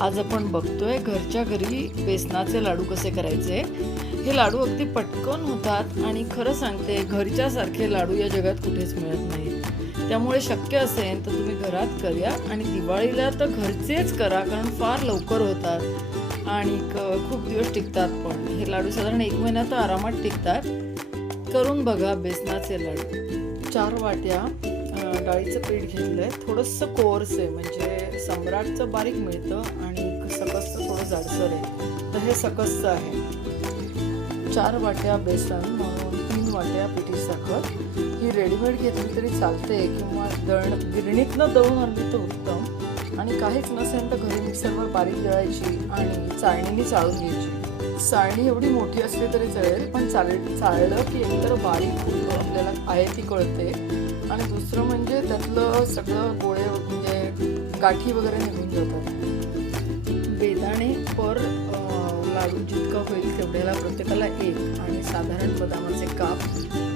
आज आपण बघतोय घरच्या घरी बेसनाचे लाडू कसे करायचे. हे लाडू अगदी पटकन होतात आणि खरं सांगते घरच्यासारखे लाडू या जगात कुठेच मिळत नाहीत. त्यामुळे शक्य असेल तर तुम्ही घरात करूया आणि दिवाळीला तर घरचेच करा कारण फार लवकर होतात आणि खूप दिवस टिकतात पण. हे लाडू साधारण एक महिना तर आरामात टिकतात. करून बघा बेसनाचे लाडू. चार वाट्या डाळीचं पीठ घेतलं आहे थोडंसं कोर्स आहे म्हणजे सम्राटचं बारीक मिळतं आणि सकसचं थोडं जाडसर आहे. तर हे सकसचं आहे. चार वाट्या बेसन म्हणून तीन वाट्या पिठी साखर. ही रेडीमेड घेतली तरी चालते किंवा दळण गिरणीतनं दळून आणली तर उत्तम. आणि काहीच नसेल तर घरी मिक्सरवर बारीक दळायची आणि चाळणीने चाळून घ्यायची. चाळणी एवढी मोठी असली तरी चालेल पण चालेल चाळलं की एकतर बारीक फुलं आपल्याला आहे ती कळते. आणि दुसरं म्हणजे त्यातलं सगळं गोळे म्हणजे गाठी वगैरे निघून जातात. बेदाणे पर लाडू जितका होईल तेवढ्याला प्रत्येकाला एक आणि साधारण बदामाचे काप.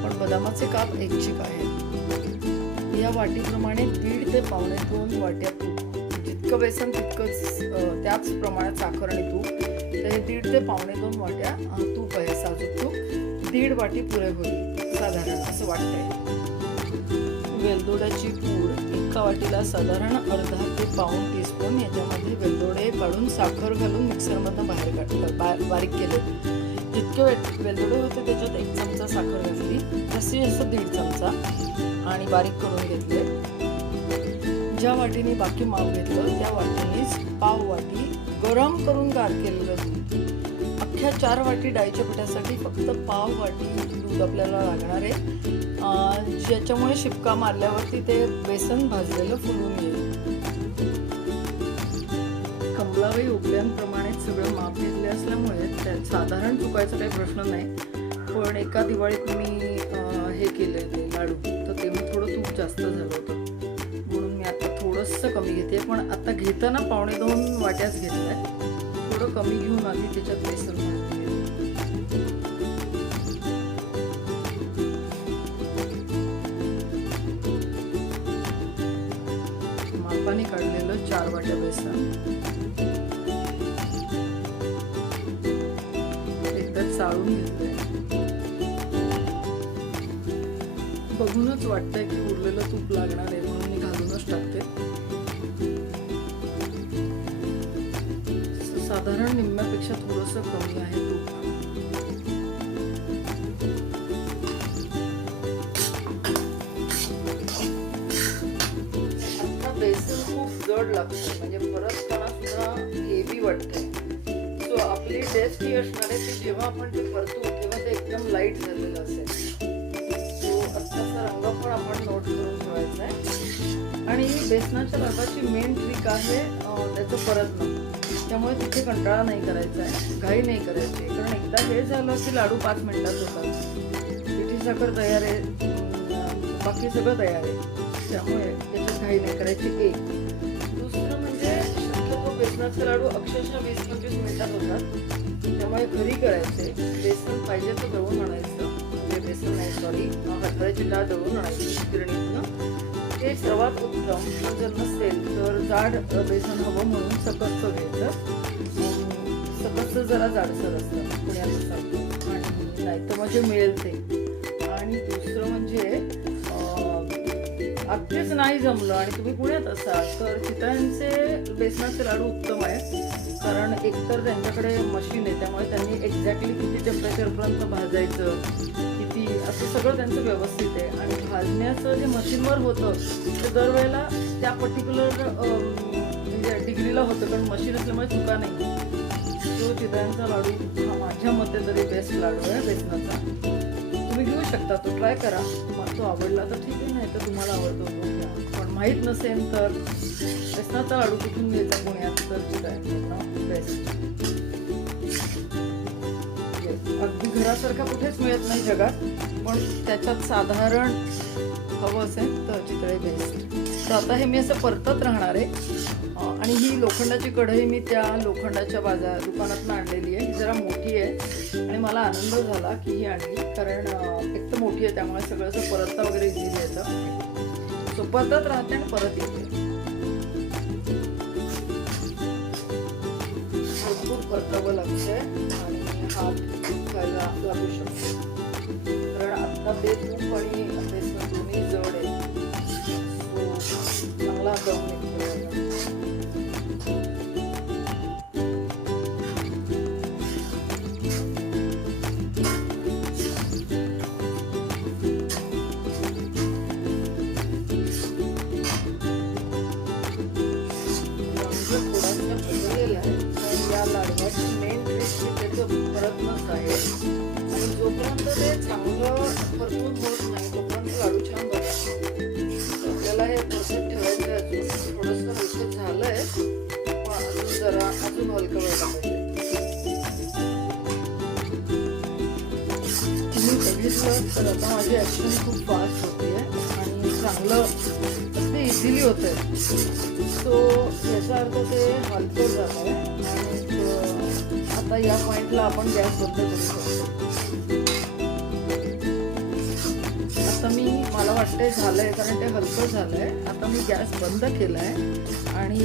पण बदामाचे काप ऐच्छिक आहे या वाटीप्रमाणे दीड ते पावणे दोन वाट्या तूप. जितकं बेसन तितकंच त्याच प्रमाणात साखर आणि तूप. तर हे दीड ते पावणे दोन वाट्या तूप आहे साजूक तूप. दीड वाटी पुरे होईल साधारण असं वाटतंय. वेलदोड्याची पूड एका वाटीला साधारण अर्धा ते पाऊण टीस्पून याच्यामध्ये वेलदोडे काढून साखर घालून मिक्सरमधनं बाहेर काढलं बा बारीक केले. जितके वे वेलदोडे होते त्याच्यात एक चमचा साखर घातली. जास्तीत जास्त दीड चमचा आणि बारीक करून घेतले. ज्या वाटीने बाकी माप घेतलं त्या वाटीनेच पाव वाटी गरम करून गार केलेलं दूध अख्ख्या चार वाटी डाळीच्या पिठासाठी फक्त पाव वाटी दूध आपल्याला लागणार आहे. ज्याच्यामुळे शिपका मारल्यावरती ते बेसन भाजलेलं फुलून येईल. कमलाबाई उपल्यांप्रमाणे सगळं माप घेतले असल्यामुळे त्या साधारण चुकायचा काही प्रश्न नाही. पण एका दिवाळीत मी हे केलं ते लाडू. तर ते मी थोडं तूप जास्त झालं होतं. थोडंसं कमी घेते पण आता घेताना पावणे दोन वाट्याच घेतलाय थोडं कमी घेऊन आधी त्याच्यात बेसन भाजते मापाने काढलेलं चार वाट्या बेसन. एकदा चाळून घेतलंय. बघूनच वाटतंय की उरलेलं तूप लागणार आहे म्हणून. साधारण निम्म्यापेक्षा थोडस कमी आहे आता बेसन खूप जड लागतं म्हणजे परतताना सुद्धा हेवी वाटते सो आपली टेस्ट ही असणार आहे की जेव्हा आपण ते परतू तेव्हा ते एकदम लाइट झालेलं असेल. सो रंग पण आपण नोट करून ठेवायचा आहे. आणि बेसनाच्या रंगाची मेन ट्रिक आहे त्याचं परत त्यामुळे तिथे कंटाळा नाही करायचा आहे. घाई नाही करायची. कारण एकदा हे झालं की लाडू पाच मिनिटात होतात. पिठी साखर तयार आहे. बाकी सगळं तयार आहे. त्यामुळे त्याच्यात घाई नाही करायची एक दुसरं म्हणजे शक्यतो बेसनाचे लाडू अक्षरशः वीस पंचवीस मिनिटात होतात. त्यामुळे घरी करायचे. बेसन पाहिजे तर दळून आणायचं. म्हणजे बेसन नाही सॉरी हरभऱ्याची डाळ दळून आणायची. गिरणीतनं ते सर्वात उत्तम. जर नसेल तर जाड बेसन हवं म्हणून सकसचं घ्यायचं सकसचं जरा जाडसर असतं. पुण्यात सांगतो. आणि नाही तर म्हणजे मिळेल ते. आणि दुसरं म्हणजे अं, अगदीच नाही जमलं आणि तुम्ही पुण्यात असाल तर चितळ्यांचे बेसनाचे लाडू उत्तम आहेत कारण एकतर त्यांच्याकडे मशीन आहे त्यामुळे त्यांनी एक्झॅक्टली किती टेम्परेचरपर्यंत भाजायचं ते सगळं त्यांचं व्यवस्थित आहे. आणि भाजण्याचं जे मशीनवर होतं ते दरवेळेला त्या पर्टिक्युलर म्हणजे डिग्रीला होतं कारण मशीन असल्यामुळे चुका नाही. तो चितळ्यांचा लाडू हा माझ्या मते तरी बेस्ट लाडू आहे बेसनाचा. तुम्ही घेऊ शकता तो ट्राय करा. तुम्हाला तो आवडला तर ठीक आहे नाही तर तुम्हाला आवडतो पण माहीत नसेल तर बेसनाचा लाडू कुठून घ्यायचा पुण्यात तर चितळ्यांचा बेस्ट घरासारखा कुठेच मिळत नाही जगात पण त्याच्यात साधारण हवं असेल तर चितळे बेस्ट तर आता हे मी असं परतत राहणार आहे. आणि ही लोखंडाची कढई मी त्या लोखंडाच्या बाजार दुकानातून आणलेली आहे. ही जरा मोठी आहे. आणि मला आनंद झाला की ही आणली. कारण एक तर मोठी आहे त्यामुळे सगळं असं परतता वगैरे इझिली येतं. सो परतत राहते आणि परत येते. परतावं लागतंय. आणि हात करायला लागू शकतो कारण आत्ता ते तूप आणि बेसन दोन्ही जड आहे So, चांगला दम निघतो याला. पण त्याचं परतनच आहे आणि जोपर्यंत ते चांगलं परतून होत नाही तोपर्यंत लाडू छान बनतो आपल्याला हे परतत ठेवायचं आहे अजून. थोडंसं हलकं पण अजून जरा अजून हलकं व्हायला पाहिजे. तुम्ही बघितलं तर आता माझी ॲक्शन खूप फास्ट होते आणि चांगलं इझिली होत आहे सो याचा अर्थ ते हलकं झालं आहे. आणि आता या पॉईंटला आपण गॅस बंद करू शकतो. आता मी मला वाटतंय आहे कारण ते हलकं झालं आहे आता मी गॅस बंद केला आहे आणि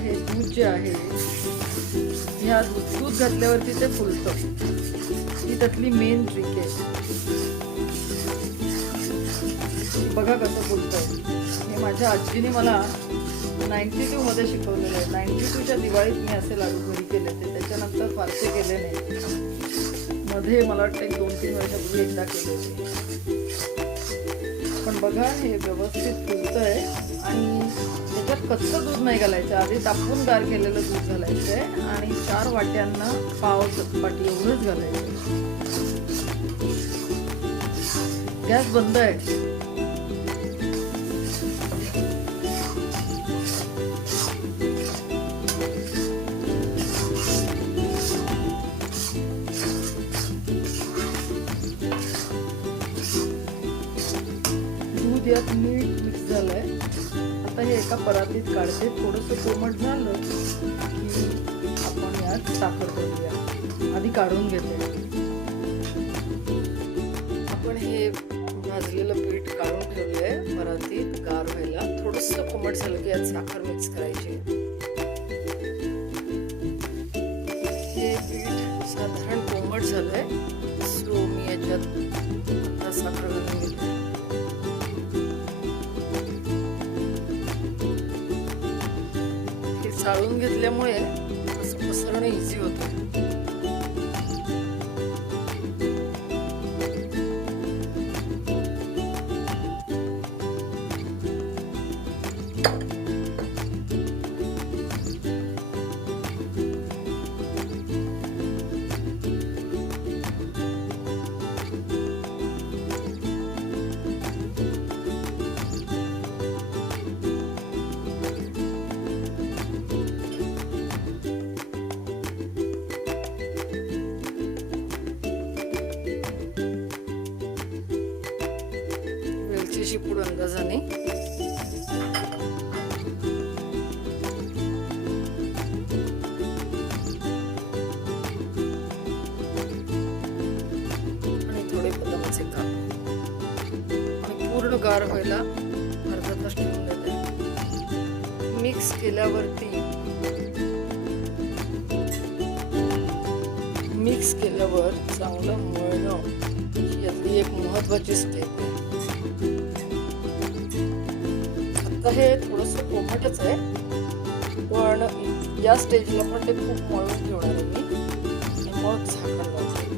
हे दूध जे आहे ह्या दूध दूध घातल्यावरती ते फुलतं. ही त्यातली मेन ट्रिक आहे. बघा कसं फुलतं माझ्या आजीने मला नाईन्टी टूमध्ये शिकवलेलं आहे. नाईन्टी टूच्या दिवाळीत मी असे लाडू घरी केले ते त्याच्यानंतर फारसे केले नाही. मध्ये मला वाटतं एक दोन तीन वर्षापूर्वी एकदा केले होते. पण बघा हे व्यवस्थित फुलतंय आणि त्याच्यात कच्चं दूध नाही घालायचं? आधी तापून गार केलेलं दूध घालायचं आहे आणि चार वाट्यांना पाव चपाटी एवढंच घालायचं गॅस बंद आहे. यात मीठ मिक्स झालं आहे आता हे एका परातीत काढते. थोडंसं कोमट झालं की आपण यात साखर करूया आधी काढून घेते. आपण हे भाजलेलं पीठ काढून ठेवलंय परातीत. गार व्हायला थोडंसं कोमट झालं की यात साखर मिक्स करायची. हे पीठ साधारण कोमट झालंय. स्लो मी याच्यात साखर घालून घेतली चाळून घेतल्यामुळे असं पसरणं इझी होतं. गार व्हायला अर्धा तास ठेवून देते मिक्स केल्यावरती मिक्स केल्यावर चांगलं मळणं ही यातली एक महत्वाची स्टेप आहे. आता हे थोडस कोमटच आहे पण या स्टेजला पण ते खूप मळून ठेवणार आहे मी. मग झाकण लावते.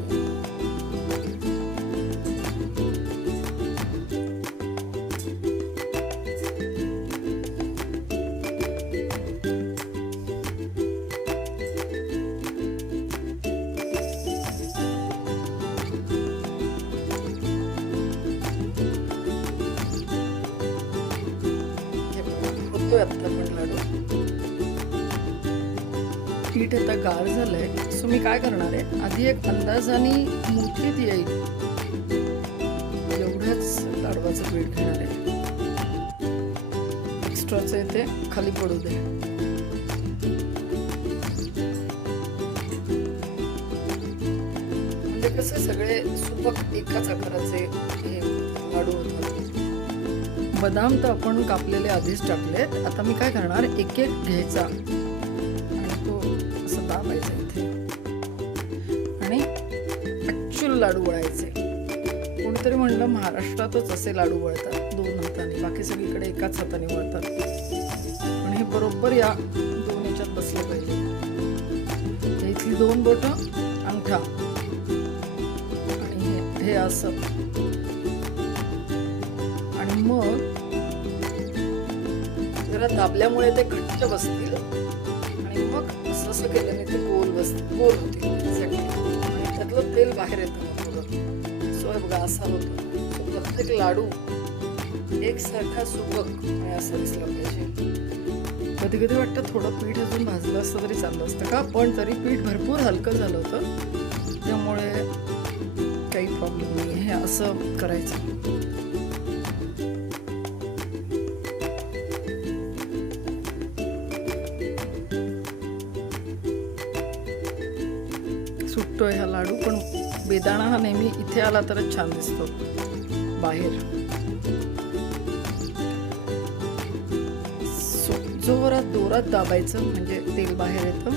पीठ आता गार झालंय. सो मी काय करणार आहे? आधी एक अंदाजाने मोठीत येईल एवढ्याच लाडवाचं पीठ घेणार आहे. एक्स्ट्राचं आहे ते. खाली पडू दे. म्हणजे कसे सगळे सुबक एकाच आकाराचे हे लाडू होतात. बदाम तर आपण कापलेले आधीच टाकलेत. आता मी काय करणार? एक एक घ्यायचा. आणि इथे आणि ॲक्च्युअल लाडू वळायचे. कोणीतरी म्हणलं महाराष्ट्रातच असे लाडू वळतात दोन हाताने. बाकी सगळीकडे एकाच हाताने वळतात. पण हे बरोबर या दोन याच्यात बसलं पाहिजे. म्हणजे इथली दोन बोट अंगठा. आणि हे- असं. आणि मग जरा दाबल्यामुळे ते घट्ट बसतील. असं केलं केल्याने ते गोल बसतील गोल होते. आणि त्यातलं तेल बाहेर येतं थोडं. बघा असा होतो. प्रत्येक लाडू एकसारखा सुबक आणि असा दिसला पाहिजे. कधी कधी वाटतं थोडं पीठ अजून भाजलं असतं तरी चाललं असतं का? पण तरी पीठ भरपूर हलकं झालं होतं. त्यामुळे काही प्रॉब्लेम नाही हे असं करायचं. बेदाणा हा नेहमी इथे आला तरच छान दिसतो. बाहेर. जोरात जोरात दोरात दाबायचं म्हणजे तेल बाहेर येतं.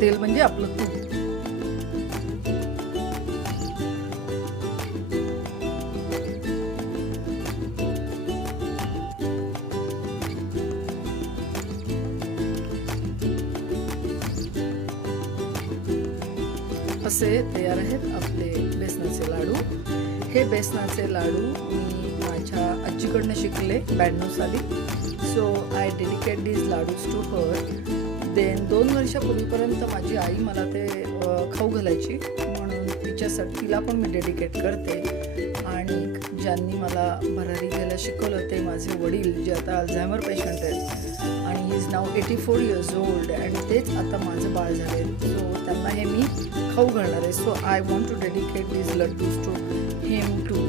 तेल म्हणजे आपलं तूप. असे तयार आहेत आपले बेसनाचे लाडू. हे बेसनाचे लाडू मी माझ्या आजीकडनं शिकले ब्याण्णव साली. So I dedicate these ladoos to her then दोन वर्षापूर्वीपर्यंत माझी आई मला ते खाऊ घालायची. म्हणून तिच्यासाठी तिला पण मी डेडिकेट करते. ज्यांनी मला भरारी घ्यायला शिकवलं ते माझे वडील जे आता अल्झायमर पेशंट आहेत. आणि he is now eighty four years old आणि तेच आता माझं बाळ झाले सो त्यांना हे मी खाऊ घालणार आहे. So I want to dedicate this laddoos to them to